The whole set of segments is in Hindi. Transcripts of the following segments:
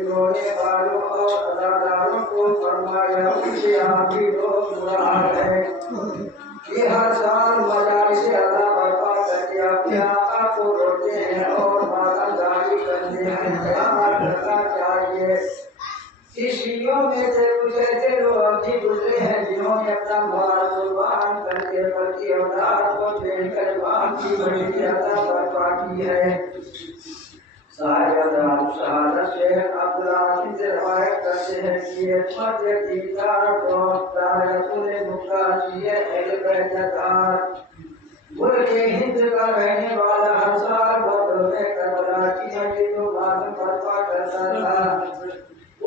रोने वालों और अदादारों को फरमाया उनसे आप भी लोग बुरा है कि हर साल मजालिस अदा बर्पा करके अपने आका को रोते हैं और मातमदारी करते हैं। क्या करना चाहिए? इसियों में से कुछ ऐसे लोग भी गुजरे हैं जिन्होंने अपना माल कुर्बान करके प्रति अवतार को देकर माल की बड़ी ज्यादा बर्पा की है। शहादत शेख अब्दुल से रवायत करते हैं कि मध्य दीदार को तारकुल मुकाशिय अलबैतदार मुल्के हिंद का रहने वाला हर साल बदर में करबला की मस्जिद को मालूम बर्पा करता था।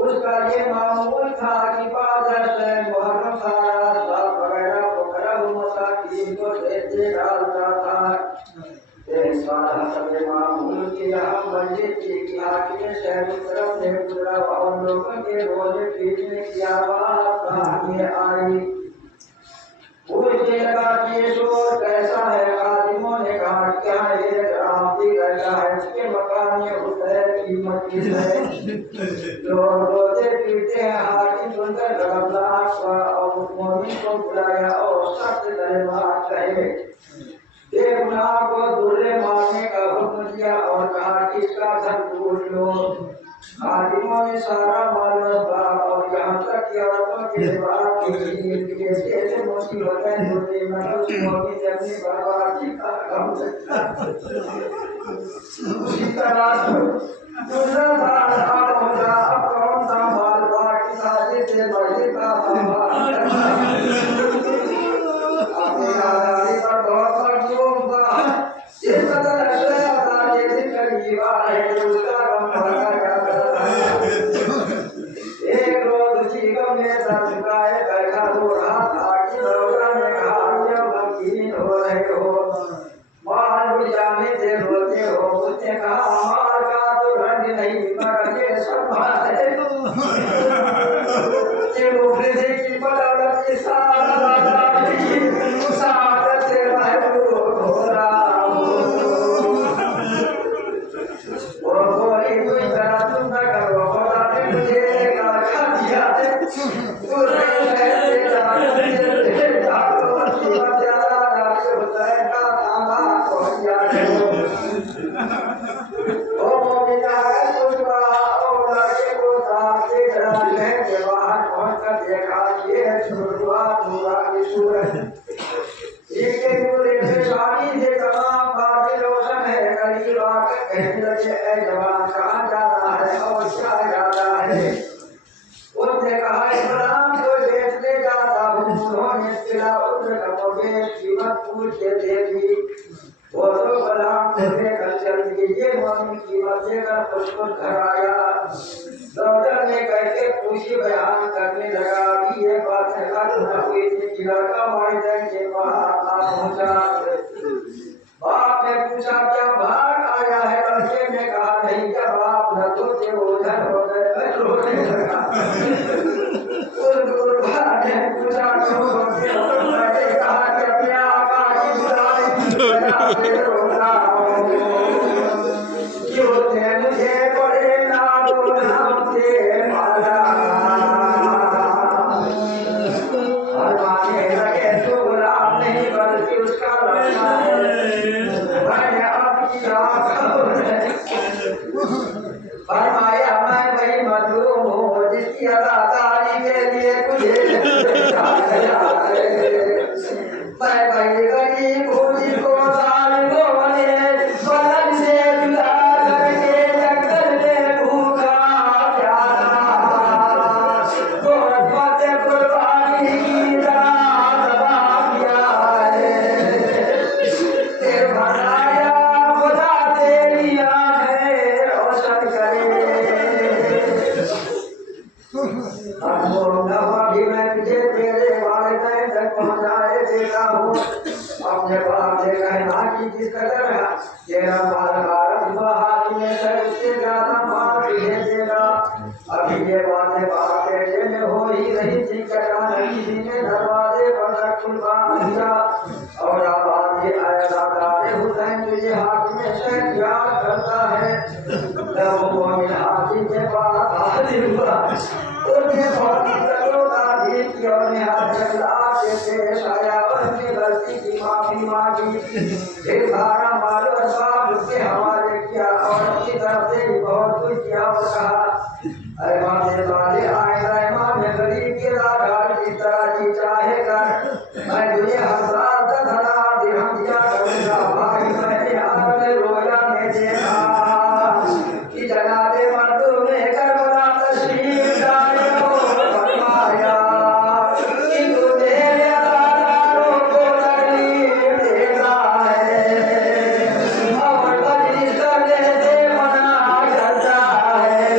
उसका ये मामूल था कि बादल से मुहर्रम सारा वगैरह फकरा मसाकिन को देते डालता था। इस बार हसब मामूल के यहाँ मस्जिद की हाकिम शहर तरफ से गुजरा और लोगों के रोजे पीटने की आवाज सामने आई। पूछने लगा कि ये शोर कैसा है? खादिमों ने कहा क्या ये डरावनी करता है? इसके मकान में हुसैन की मस्जिद है। लोग रोजे पीटते हैं। हाकिम सुनकर घबराहट हुआ और उस मोमिन को बुलाया और सख्त कलिमात कहे। बेगुनाह को दुर्रे मारने का हुक्म दिया और कहा कि इसका धन लूट लो। खादिमों ने सारा माल और यहाँ तक कि औरतों के ऐसे मुसीबतें होते मनुष्य अपनी बर्बादी का गम उसी तरह दूसरा साल होगा। अब कौन सा माल बाकी साजे से मस्जिद का अपनी आजादी पर बहुत मजबूर ये पता लगता है कि करीब है जो उसका गम भरना जाता है। एक रोज उसी गम में सर झुकाए बैठा हो रहा था कि रोजा ने कहा जब गमगीन हो रहे हो माल भी जाने से रोते हो। उसने कहा माल का तो रंग नहीं मगर ये सब बात है ये मुफलिस की बदौलत की सारा सादत से महबूब हो रहा हूँ। वो बोली कोई तरह तुम न करो खुदा ने मुझे एक आखा दिया है कहाँ जा रहा है और क्या इरादा है? उसने कहा इस्लाम को बेचने जाता हूँ। उन्होंने तिला उद्र कमोबेश कीमत पूछ के दे दी। वो तो गुलाम से लेकर चल दी। ये मोमिन कीमत देकर उसको घर आया। डॉक्टर ने कैसे खुशी बयान करने लगा कि ये बात है खत्म हुई थी कि लड़का माइजन के पास आ पहुंचा। बाप ने पूछा क्या भाग आया है? लड़के ने कहा नहीं जब आप न तो थे उधर हो गए रोने लगा। ने पूछा क्यों रोते हो? लड़के कहा कि अपने आका की बुराई रो रहा हूँ। क्यों थे मुझे बड़े नाम से मारा और माने लगे तो गुलाम नहीं बल्कि उसका लड़का है। मैंने आपकी फरमाया मैं वही मजलूम हूँ जिसकी अदाकारी के लिए तुझे मैं वही गरीब हूँ जिसको जालिमों ने बदन से जुदा करके जंगल में भूखा प्याला तो मत कुर्बानी की रात किया है भराया खुदा तेरी आंखें रोशन करे। भी मैं तुझे तेरे वालिदैन तक पहुँचाए देता हूँ। अपने बाप से कहना कि जिस कदर तेरा माल हाथ में है उससे ज्यादा माल भेज देगा। अभी ये बातें बाप बेटे में हो ही रही थी कि अचानक किसी ने दरवाजे पर खुलवा दिया और आवाज ये आया हुसैन तुझे हाथ में शहर याद करता है। जब वो हाथी के पास उन्हें बहुत करोड़ा दी कि और निहार जगला के पेश आया और अपनी गलती की माफी मांगी। फिर धारा मालूम बाप उसके हवाले किया और अपनी तरफ से बहुत कुछ किया और कहा अरे माते वाले आए रहे माँ मैं गरीब के राधार की तरह जी चाहे कर मैं तुझे हजार हजार दिरहम दिया करूँगा भाई मैंने आपने रोया में देखा कि जनाबे मर्दों में करबला तशरीफ लाए हो फरमाया कि तू मेरे राधारों को तकलीफ देता है और मजलिस करने से मना करता है।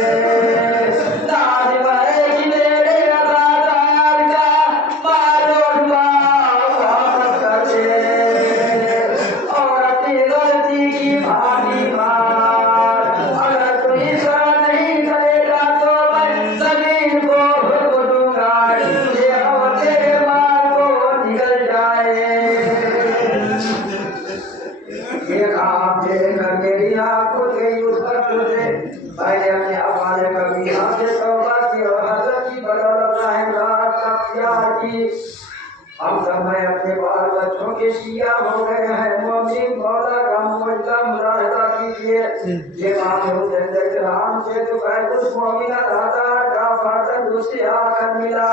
लाजिम है कि मेरे राधार का मारो वापस कर दे और अपनी गलती की माफी मांग। अगर तू ईश्वर नहीं करेगा तो मैं जमीन को हुक्म दूंगा तुझे और तेरे माल को निकल जाए। ये काम देखकर मेरी आँख खुल गई उस वक्त से मैंने अपने हवाले कभी यहाँ से तौबा की और हजरत की बदौलत राहिम रात का प्यार की। हम सब मैं अपने बाल बच्चों के शिया हो गए हैं मोमिन मौला का मुआवजा मुरादा कीजिए। ये मानो राम से तो उस मोमिना दादा का फर्जंद उसे आकर मिला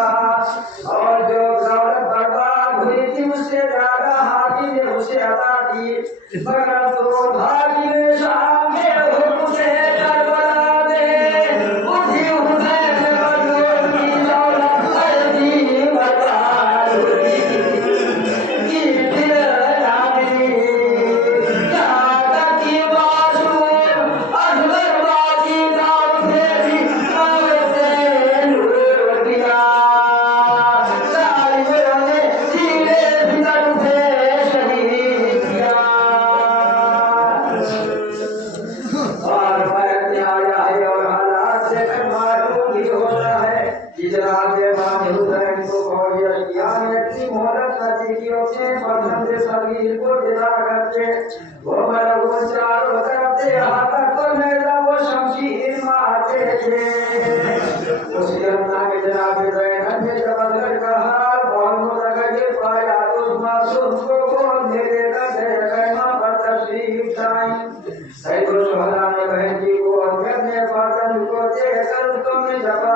और जो दौलत बर्बाद हुई थी उससे ज्यादा हाथी ने उसे अदा की मगर तो भागी में शाम के हुक्म से करबला दे उसी हुसैन बदौलत की दौलत ऐसी बर्बाद हुई कि दिल नामी यहाँ तक कि मासूम असगर बाजी का उसे भी मौत से लूट दिया। जालिमों ने सीने भीतर से शहीद किया और मैं आया है और हालात से मालूम ही होता है कि जनाब इमाम हुसैन को फौजियत किया ने इतनी मोहलत नदी की उसने फर्जंद सगीर को जिला करके वो मलगून चारों तरफ से हाथ पर मेरा वो शमशीर मारते थे। उसी अन्ना के जनाब ज़ैनब ने जब अजगर का हाल बहुत मुतगज्जिब पाया तो उस मासूम को गोद में लेकर खैमा पर तशरीफ लाई। सैयदुल शुहदा ने बहन जी को और अपने फर्जंद को देखकर उसको में जबा